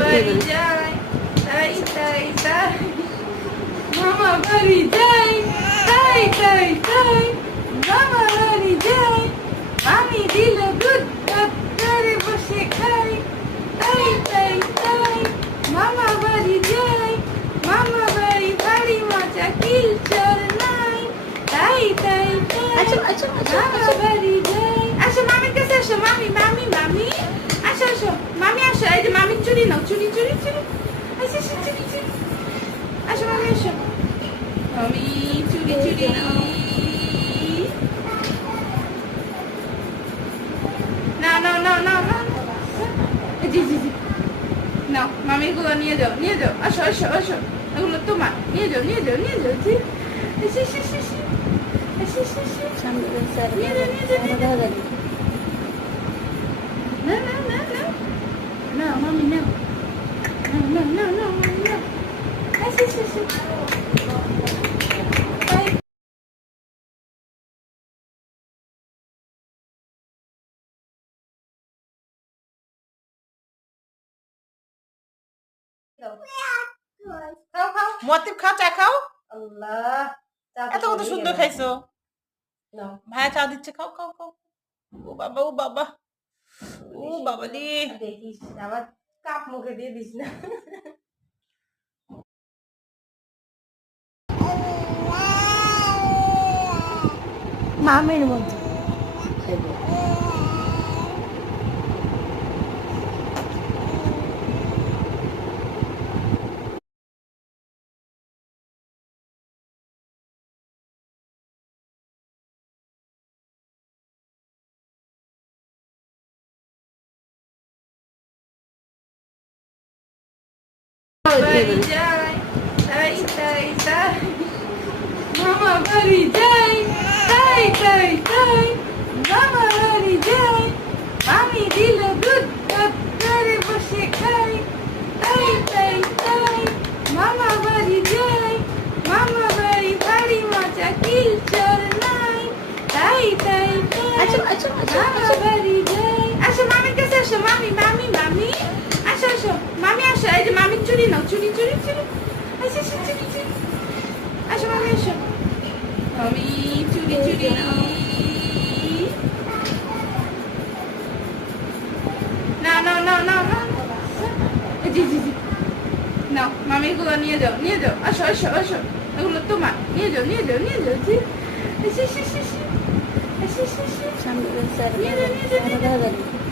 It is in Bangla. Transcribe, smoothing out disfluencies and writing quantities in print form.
বাড়ি যাই তাই তাই তাই মামা বাড়ি যাই তাই তাই তাই মামা বাড়ি যাই মামি দিল দুধ ভাত করে বসে খাই তাই তাই তাই মামা বাড়ি যাই মামা বাড়ি বাড়ি মজা কিলচর নাই তাই তাই তাই মামা বাড়ি যাই আসো মামির কাছে আসো মামি মামি মামি আসো আসো মামি আসো এই যে মামির চুরি নাও চুরি চুরি চুরি আসো আসো চুরি চুরি আসো মামি আসো মামি চুরি চুরি না না না না না জি জি জি নাও মামির গুলো নিয়ে যাও আসো আসো আসো এগুলো তোমার নিয়ে যাও জি এসে এসে এসে এসে এসে এসে সামনে স্যার নিয়ে যাও না না না না না মামি নাও না না না মামি নাও এসে এসে এসে খাও খাও মতিব খাও চা খাও আল্লাহ এত কত সুন্দর খাইছো নাও ভাইয়া চা দিচ্ছে খাও খাও খাও ও বাবা ও বাবা ও বাবা রে দেখিস আবার কাপ মুখে দিয়ে দিস না মামের মধ্যে বাড়ি যাই তাই তাই তাই মামা বাড়ি যাই তাই তাই তাই মামা বাড়ি যাই মামি দিল দুধ ভাত করে বসে খাই তাই তাই তাই মামা বাড়ি যাই মামা বাড়ি বাড়ি মজা কিলচর নাই তাই তাই তাই মামা বাড়ি যাই আসো মামির কাছে আসো মামি মামি মামি আসো আসো মামি আসো এই যে মামির চুরি নাও চুরি চুরি চুরি আসো আসো চুরি চুরি আসো মামি আসো মামি চুরি চুরি না না না না না জি জি জি নাও মামির গুলো নিয়ে যাও আসো আসো আসো এগুলো তোমার নিয়ে যাও জি এসে এসে এসে এসে এসে এসে সামনে স্যার নিয়ে যাও